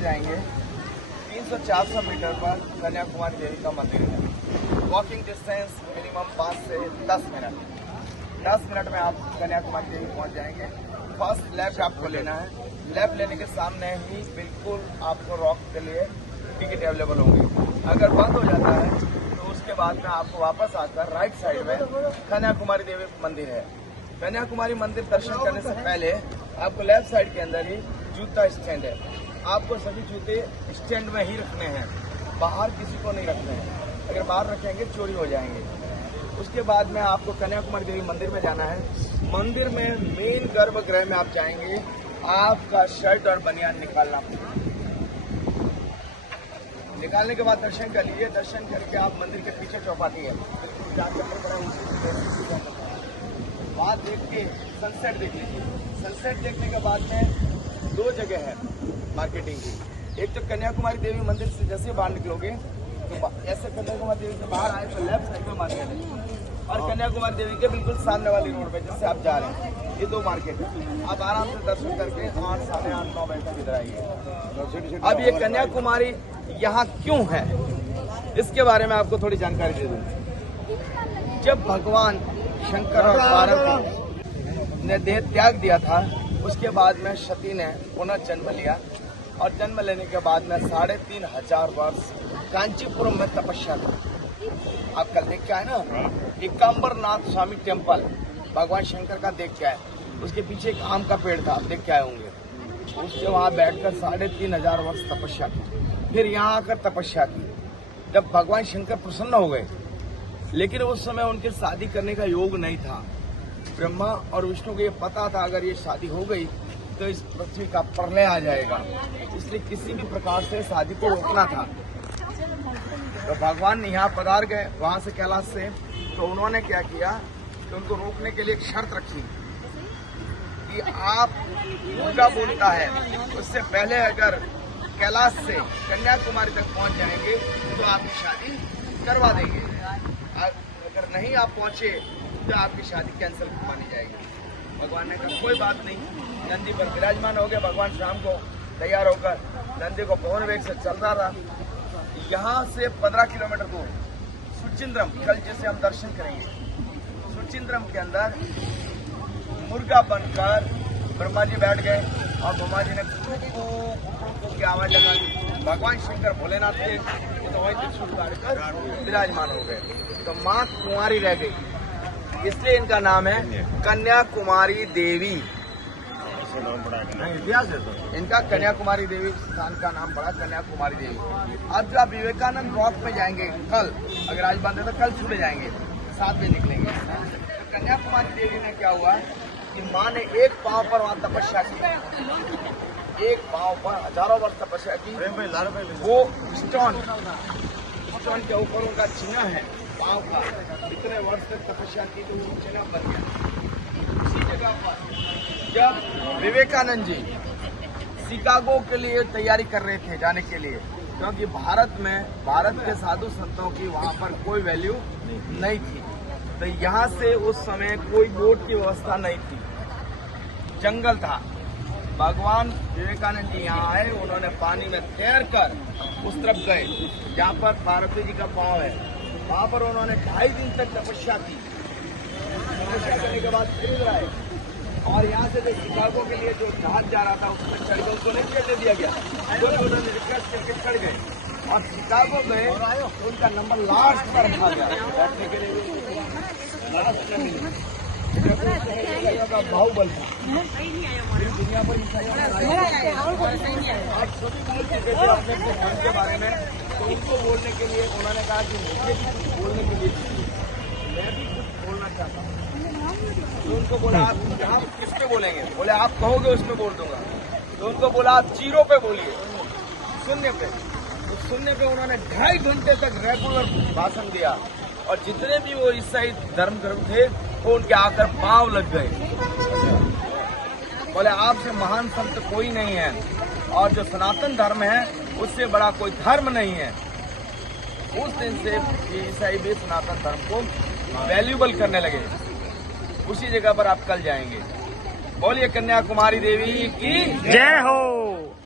जाएंगे 300-400 मीटर पर कन्याकुमारी देवी का मंदिर है। वॉकिंग डिस्टेंस मिनिमम 5 से 10 मिनट। 10 मिनट में आप कन्याकुमारी देवी पहुंच जाएंगे। फर्स्ट लेफ्ट आपको लेना है। लेफ्ट लेने के सामने ही बिल्कुल आपको रॉक के लिए टिकट अवेलेबल होंगे। अगर बंद हो जाता है तो उसके बाद में आपको वापस आकर राइट साइड में कन्याकुमारी देवी मंदिर है। कन्याकुमारी मंदिर दर्शन करने से पहले आपको लेफ्ट साइड के अंदर ही जूता स्टैंड है। आपको सभी जूते स्टैंड में ही रखने हैं, बाहर किसी को नहीं रखने हैं। अगर बाहर रखेंगे चोरी हो जाएंगे। उसके बाद में आपको कन्याकुमारी देवी मंदिर में जाना है। मंदिर में मेन गर्भगृह में आप जाएंगे, आपका शर्ट और बनियान निकालना। निकालने के बाद दर्शन कर लीजिए। दर्शन करके आप मंदिर के पीछे चौपाटी है, वहाँ देख के सनसेट देख लीजिए। सनसेट देखने के बाद में 2 जगह है मार्केटिंग की। एक तो कन्याकुमारी देवी मंदिर से जैसे बाहर निकलोगे तो ऐसे कन्याकुमारी देवी से बाहर आए तो लेफ्ट साइड में मार्केट है, और कन्याकुमारी देवी के बिल्कुल सामने वाली रोड पे जिससे आप जा रहे हैं, ये 2 मार्केट है। आप आराम से दर्शन करके 8, साढ़े 8, 9 बजे तक इधर आइए। अब ये कन्याकुमारी यहाँ क्यों है, इसके बारे में आपको थोड़ी जानकारी दे दूँ। जब भगवान शंकर और पार्वती ने देह त्याग दिया था, उसके बाद में सती ने पुनः जन्म लिया, और जन्म लेने के बाद में 3500 वर्ष कांचीपुरम में तपस्या की। आप कल देख के आए ना, एकांबरनाथ स्वामी टेम्पल, भगवान शंकर का देख के आए। उसके पीछे एक आम का पेड़ था, आप देख के आए होंगे। उससे वहाँ बैठकर 3500 वर्ष तपस्या की। फिर यहाँ आकर तपस्या की। जब भगवान शंकर प्रसन्न हो गए, लेकिन उस समय उनके शादी करने का योग नहीं था। ब्रह्मा और विष्णु को ये पता था अगर ये शादी हो गई तो इस पृथ्वी का प्रलय आ जाएगा, इसलिए किसी भी प्रकार से शादी को रोकना था। तो भगवान यहाँ पधार गए वहां से, कैलाश से। तो उन्होंने क्या किया कि उनको रोकने के लिए एक शर्त रखी कि आप मुर्गा बोलता है उससे पहले अगर कैलाश से कन्याकुमारी तक पहुंच जाएंगे तो आपकी शादी करवा देंगे। अगर नहीं आप पहुंचे तो आपकी शादी कैंसिल मानी जाएगी। भगवान ने कहा कोई बात नहीं। नंदी पर विराजमान हो गए। भगवान शाम को तैयार होकर नंदी को पवन वेग से चल रहा था। यहाँ से 15 किलोमीटर दूर सुचिंद्रम, कल जिसे हम दर्शन करेंगे, सुचिंद्रम के अंदर मुर्गा बनकर ब्रह्मा जी बैठ गए, और ब्रह्मा जी ने की आवाज लगा दी। भगवान शंकर भोलेनाथ थे तो वही त्रिशूल काटकर विराजमान हो गए। तो माँ कुंवारी रह गई, इसलिए इनका नाम है कन्याकुमारी देवी। इतिहास है तो इनका कन्याकुमारी देवी स्थान का नाम पड़ा कन्याकुमारी देवी। अब जब आप विवेकानंद रॉक पे जाएंगे कल, अगर आज बंद है तो कल सुबह जाएंगे, 7 बजे निकलेंगे। तो कन्याकुमारी देवी में क्या हुआ कि माँ ने एक पांव पर वहाँ तपस्या की, एक पांव पर हजारों वर्ष तपस्या की। वो स्टोन के ऊपर उनका चिन्ह है पांव का। इतने वर्ष तक तपस्या की तो वो चिन्ह बन गया। उसी जगह पर जब विवेकानंद जी शिकागो के लिए तैयारी कर रहे थे जाने के लिए, क्योंकि भारत के साधु संतों की वहाँ पर कोई वैल्यू नहीं थी, तो यहाँ से उस समय कोई बोट की व्यवस्था नहीं थी, जंगल था। भगवान विवेकानंद जी यहाँ आए, उन्होंने पानी में तैर कर उस तरफ गए जहाँ पर पार्वती जी का पांव है। वहाँ पर उन्होंने 2.5 दिन तक तपस्या की। तपस्या करने के बाद फिर आए, और यहाँ से जो शिकागो के लिए जो जहाज जा रहा था उसमें चढ़ गए, उसको नहीं चढ़ने दिया गया, तो उन्होंने रिक्वेस्ट करके चढ़ गए और शिकागो गए। उनका नंबर लास्ट पर रखा गया बैठने के लिए, लास्ट में बाहुबल था। दुनिया पर के बारे में, तो उनको बोलने के लिए उन्होंने कहा कि मुझे भी बोलने के लिए मैं भी कुछ बोलना चाहता हूँ। तो उनको बोला आप किस पे बोलेंगे? बोले आप कहोगे उसमें बोल दूंगा। तो उनको बोला आप 0 पे बोलिए, शून्य पे। तो शून्य पे उन्होंने 2.5 घंटे तक रेगुलर भाषण दिया, और जितने भी वो ईसाई धर्म थे वो उनके आकर पांव लग गए। बोले आपसे महान संत कोई नहीं है, और जो सनातन धर्म है उससे बड़ा कोई धर्म नहीं है। उस दिन से ईसाई भी सनातन धर्म को वैल्यूएबल करने लगे। उसी जगह पर आप कल जाएंगे। बोलिए कन्याकुमारी देवी की जय हो।